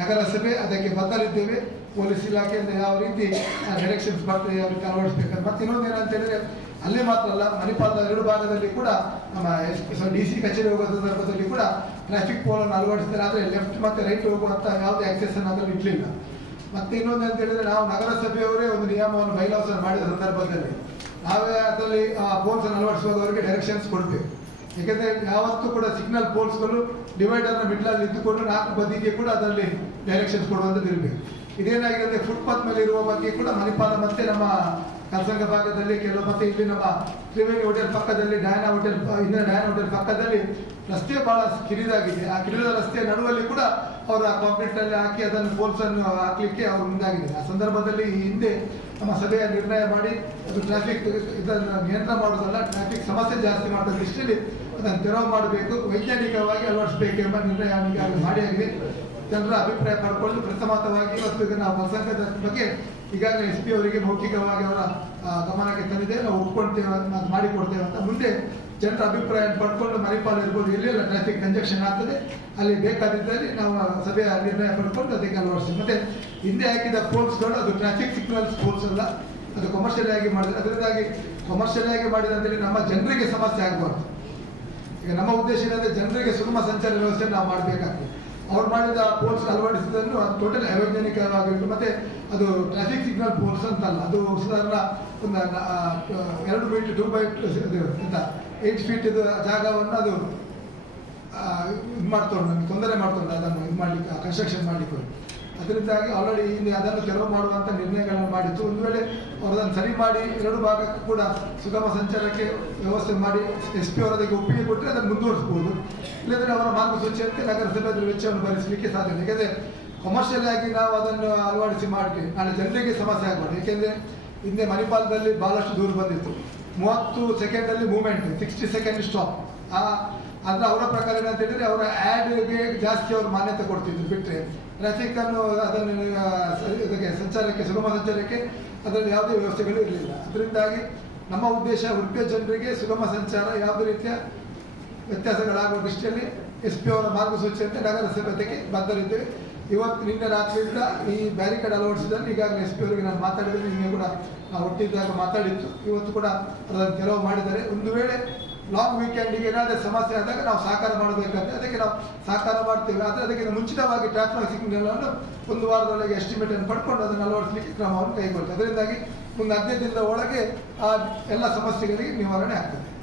ನಗರಸಭೆ, ಅದಕ್ಕೆ ಬದ್ಧರಿದ್ದೇವೆ. ಪೊಲೀಸ್ ಇಲಾಖೆಯಿಂದ ಯಾವ ರೀತಿ ಡೈರೆಕ್ಷನ್ಸ್ ಬರ್ತದೆ ಯಾವ ರೀತಿ ಅಳವಡಿಸಬೇಕಂತ. ಮತ್ತೆ ಇನ್ನೊಂದು ಏನಂತ ಅಲ್ಲಿ ಮಾತ್ರ ಅಲ್ಲ, ಮಣಿಪಾಲದ ಎರಡು ಭಾಗದಲ್ಲಿ ಕೂಡ, ನಮ್ಮ ಡಿ ಸಿ ಕಚೇರಿ ಹೋಗುವ ಸಂದರ್ಭದಲ್ಲಿ ಕೂಡ ಟ್ರಾಫಿಕ್ ಪೋಲನ್ನು ಅಳವಡಿಸಿದ್ದಾರೆ ಆದರೆ ಲೆಫ್ಟ್ ಮತ್ತು ರೈಟ್ ಹೋಗುವಂಥ ಯಾವುದೇ ಆಕ್ಸೆಸ್ ಅನ್ನು ಅದರಲ್ಲಿ ಇರಲಿಲ್ಲ ಮತ್ತೆ ಇನ್ನೊಂದು ಅಂತ ಹೇಳಿದ್ರೆ, ನಾವು ನಗರಸಭೆಯವರೇ ಒಂದು ನಿಯಮವನ್ನು ಬೈಲಾಸನ್ನು ಮಾಡಿದ ಸಂದರ್ಭದಲ್ಲಿ, ನಾವೇ ಅದರಲ್ಲಿ, ಆ ಅನ್ನು ಅಳವಡಿಸುವವರಿಗೆ ಡೈರೆಕ್ಷನ್ಸ್ ಕೊಡಬೇಕು. ಯಾಕಂದ್ರೆ ಯಾವತ್ತೂ ಕೂಡ ಸಿಗ್ನಲ್ ಪೋಲ್ಸ್ಗಳು ಡಿವೈಡರ್ನ ಮಿಡ್ಲಲ್ಲಿ ಇದ್ದುಕೊಂಡು ನಾಲ್ಕು ಬದಿಗೆ ಕೂಡ ಅದರಲ್ಲಿ ಡೈರೆಕ್ಷನ್ಸ್ ಕೊಡುವಂಥದ್ದು ಇರಬೇಕು. ಇದೇನಾಗಿದೆ ಅಂದ್ರೆ ಫುಟ್ಪಾತ್ ಮೇಲೆ ಇರುವ ಬಗ್ಗೆ ಕೂಡ ಮಣಿಪಾಲ ಮತ್ತೆ ನಮ್ಮ ಕಲ್ಸಂಗ ಭಾಗದಲ್ಲಿ ಕೆಲವು ಮತ್ತೆ ಇಲ್ಲಿ ನಮ್ಮ ತ್ರಿವೇಣಿ ಹೋಟೆಲ್ ಪಕ್ಕದಲ್ಲಿ ಡಯಾನ ಹೋಟೆಲ್ ಇನ್ನ ಡಯಾನ ಹೋಟೆಲ್ ಪಕ್ಕದಲ್ಲಿ ರಸ್ತೆ ಬಹಳ ಕಿರಿದಾಗಿದೆ. ಆ ಕಿರಿದ ರಸ್ತೆಯ ನಡುವಲ್ಲಿ ಕೂಡ ಅವರ ಕಾಂಕ್ರೀಟ್ ಅಲ್ಲಿ ಹಾಕಿ ಅದನ್ನು ಪೋಲ್ಸ್ ಅನ್ನು ಹಾಕ್ಲಿಕ್ಕೆ ಅವರು ಮುಂದಾಗಿದೆ ಆ ಸಂದರ್ಭದಲ್ಲಿ ಈ ಹಿಂದೆ ನಮ್ಮ ಸಭೆಯ ನಿರ್ಣಯ ಮಾಡಿ ಅದು ಟ್ರಾಫಿಕ್ ಇದನ್ನು ನಿಯಂತ್ರಣ ಮಾಡೋದಲ್ಲ ಟ್ರಾಫಿಕ್ ಸಮಸ್ಯೆ ಜಾಸ್ತಿ ಮಾಡಿದ ದೃಷ್ಟಿಯಲ್ಲಿ ಅದನ್ನು ತೆರವು ಮಾಡಬೇಕು. ವೈಜ್ಞಾನಿಕವಾಗಿ ಅಳವಡಿಸಬೇಕು ಎಂಬ ನಿರ್ಣಯ ಮಾಡಿ ಆಗಿದೆ. ಜನರ ಅಭಿಪ್ರಾಯ ಪಡ್ಕೊಂಡು ಪ್ರಥಮತವಾಗಿ ಮತ್ತು ಈಗ ನಾವು ಪ್ರಸಂಗದ ಬಗ್ಗೆ ಈಗಾಗಲೇ ಎಸ್ ಪಿ ಅವರಿಗೆ ಮೌಖಿಕವಾಗಿ ಅವರ ಗಮನಕ್ಕೆ ತಂದಿದೆ. ನಾವು ಒಪ್ಕೊಳ್ತೇವೆ ಅದನ್ನ ಮಾಡಿಕೊಡ್ತೇವೆ ಅಂತ ಮುಂದೆ ಜನರ ಅಭಿಪ್ರಾಯ ಪಡ್ಕೊಂಡು ಮಣಿಪಾಲ ಇರ್ಬೋದು ಎಲ್ಲೆಲ್ಲ ಟ್ರಾಫಿಕ್ ಕಂಜಕ್ಷನ್ ಆಗ್ತದೆ. ಅಲ್ಲಿ ಬೇಕಾದಿದ್ದಲ್ಲಿ ನಾವು ಸಭೆಯ ನಿರ್ಣಯ ಪಡ್ಕೊಂಡು ಅದಕ್ಕೆ ಅಳವಡಿಸ್ತೀವಿ ಮತ್ತೆ ಹಿಂದೆ ಹಾಕಿದ ಪೋಲ್ಸ್ಗಳು ಅದು ಟ್ರಾಫಿಕ್ ಸಿಗ್ನಲ್ಸ್ ಪೋಲ್ಸ್ ಅಲ್ಲ. ಅದು ಕಮರ್ಷಿಯಲ್ ಆಗಿ ಮಾಡಿದ್ರೆ, ಅದರಿಂದಾಗಿ ಕಮರ್ಷಿಯಲ್ ಆಗಿ ಮಾಡಿದ್ರೆ ನಮ್ಮ ಜನರಿಗೆ ಸಮಸ್ಯೆ ಆಗಬಾರ್ದು. ಈಗ ನಮ್ಮ ಉದ್ದೇಶ ಏನಂದ್ರೆ, ಜನರಿಗೆ ಸುಗಮ ಸಂಚಾರ ವ್ಯವಸ್ಥೆ ನಾವು ಮಾಡಬೇಕಾಗ್ತದೆ. ಅವ್ರು ಮಾಡಿದ ಪೋಲ್ಸ್ ಅಳವಡಿಸಿದನ್ನು ಅದು ಟೋಟಲ್ ಅವೈಜ್ಞಾನಿಕವಾಗಿತ್ತು ಮತ್ತೆ ಅದು ಟ್ರಾಫಿಕ್ ಸಿಗ್ನಲ್ ಪೋಲ್ಸ್ ಅಂತಲ್ಲ, ಅದು ಸಾಧಾರಣ ಒಂದು ಎರಡು ಫೀಟ್ ಟೂ ಬೈ ಎಂತ ಏಟ್ ಫೀಟ್ ಇದು ಜಾಗವನ್ನು ಅದು ಇದು ಮಾಡ್ತವ್ರು ನಮಗೆ ತೊಂದರೆ ಮಾಡ್ಕೊಂಡು ಅದನ್ನು ಇದು ಮಾಡಲಿಕ್ಕೆ ಕನ್ಸ್ಟ್ರಕ್ಷನ್ ಮಾಡಲಿಕ್ಕೆ ಅದರಿಂದಾಗಿ ಆಲ್ರೆಡಿ ಇಲ್ಲಿ ಅದನ್ನು ತೆರವು ಮಾಡುವಂಥ ನಿರ್ಣಯಗಳನ್ನು ಮಾಡಿತ್ತು. ಒಂದು ವೇಳೆ ಅವರದನ್ನು ಸರಿ ಮಾಡಿ, ಎರಡು ಭಾಗಕ್ಕೂ ಕೂಡ ಸುಗಮ ಸಂಚಾರಕ್ಕೆ ವ್ಯವಸ್ಥೆ ಮಾಡಿ ಎಸ್ ಪಿ ಅವರದಕ್ಕೆ ಒಪ್ಪಿಗೆ ಕೊಟ್ಟರೆ ಅದನ್ನು ಮುಂದುವರಿಸ್ಬೋದು ಇಲ್ಲದ್ರೆ ಅವರ ಮಾರ್ಗಸೂಚಿಯಂತೆ ನಗರಸಭೆ ಅದರ ವೆಚ್ಚವನ್ನು ಭರಿಸಲಿಕ್ಕೆ ಸಾಧ್ಯ ಯಾಕಂದರೆ ಕಮರ್ಷಿಯಲ್ ಆಗಿ ನಾವು ಅದನ್ನು ಅಳವಡಿಸಿ ಮಾಡಿ, ನಾಳೆ ಜನರಿಗೆ ಸಮಸ್ಯೆ ಆಗಬಾರ್ದು. ಏಕೆಂದರೆ ಹಿಂದೆ ಮಣಿಪಾಲದಲ್ಲಿ ಭಾಳಷ್ಟು ದೂರ ಬಂದಿತ್ತು. ಮೂವತ್ತು ಸೆಕೆಂಡಲ್ಲಿ ಮೂಮೆಂಟ್ ಸಿಕ್ಸ್ಟಿ ಸೆಕೆಂಡ್ ಸ್ಟಾಪ್ ಆ ಆದರೆ ಅವರ ಪ್ರಕಾರ ಏನಂತ ಹೇಳಿದ್ರೆ ಅವರ ಆ್ಯಡ್ಗೆ ಜಾಸ್ತಿ ಅವರು ಮಾನ್ಯತೆ ಕೊಡ್ತಿದ್ರು ಬಿಟ್ಟರೆ ಟ್ರಾಫಿಕ್ ಅನ್ನು ಅದನ್ನು ಸಂಚಾರಕ್ಕೆ, ಸುಗಮ ಸಂಚಾರಕ್ಕೆ ಅದರಲ್ಲಿ ಯಾವುದೇ ವ್ಯವಸ್ಥೆಗಳು ಇರಲಿಲ್ಲ. ಅದರಿಂದಾಗಿ ನಮ್ಮ ಉದ್ದೇಶ ಉಡುಪಿಯ ಜನರಿಗೆ ಸುಗಮ ಸಂಚಾರ ಯಾವುದೇ ರೀತಿಯ ವ್ಯತ್ಯಾಸಗಳಾಗುವ ದೃಷ್ಟಿಯಲ್ಲಿ ಎಸ್ ಪಿ ಅವರ ಮಾರ್ಗಸೂಚಿಯಂತೆ ನಗರಸಭೆಗೆ ಬದ್ಧರಿದ್ದೇವೆ. ಇವತ್ತು ನಿನ್ನೆ ರಾತ್ರಿಯಿಂದ ಈ ಬ್ಯಾರಿಕೇಡ್ ಅಳವಡಿಸಿದಲ್ಲಿ ಈಗಾಗಲೇ ಎಸ್ ಪಿ ಅವರಿಗೆ ನಾನು ಮಾತಾಡಿದರೆ ನಿನ್ನೆ ಕೂಡ ನಾವು ಒಟ್ಟಿದ್ದಾಗ ಮಾತಾಡಿತ್ತು ಇವತ್ತು ಕೂಡ ಅದನ್ನು ತೆರವು ಮಾಡಿದ್ದಾರೆ. ಒಂದು ವೇಳೆ ಲಾಂಗ್ ವೀಕೆಂಡಿಗೆ ಏನಾದರೂ ಸಮಸ್ಯೆ ಆದಾಗ ನಾವು ಸಹಕಾರ ಮಾಡಬೇಕಂತ. ಅದಕ್ಕೆ ನಾವು ಸಹಕಾರ ಮಾಡ್ತೇವೆ ಆದರೆ ಅದಕ್ಕೆ ಮುಂಚಿತವಾಗಿ ಟ್ರಾಫಿಕ್ ಸಿಗ್ನಲನ್ನು ಒಂದು ವಾರದೊಳಗೆ ಎಸ್ಟಿಮೇಟ್ ಅನ್ನು ಪಡ್ಕೊಂಡು ಅದನ್ನು ಅಳವಡಿಸಲಿಕ್ಕೆ ಕ್ರಮವನ್ನು ಕೈಗೊಳ್ತೇವೆ ಅದರಿಂದಾಗಿ ಒಂದು ಹದಿನೈದು ದಿನದ ಒಳಗೆ ಆ ಎಲ್ಲ ಸಮಸ್ಯೆಗಳಿಗೆ ನಿವಾರಣೆ ಆಗ್ತದೆ.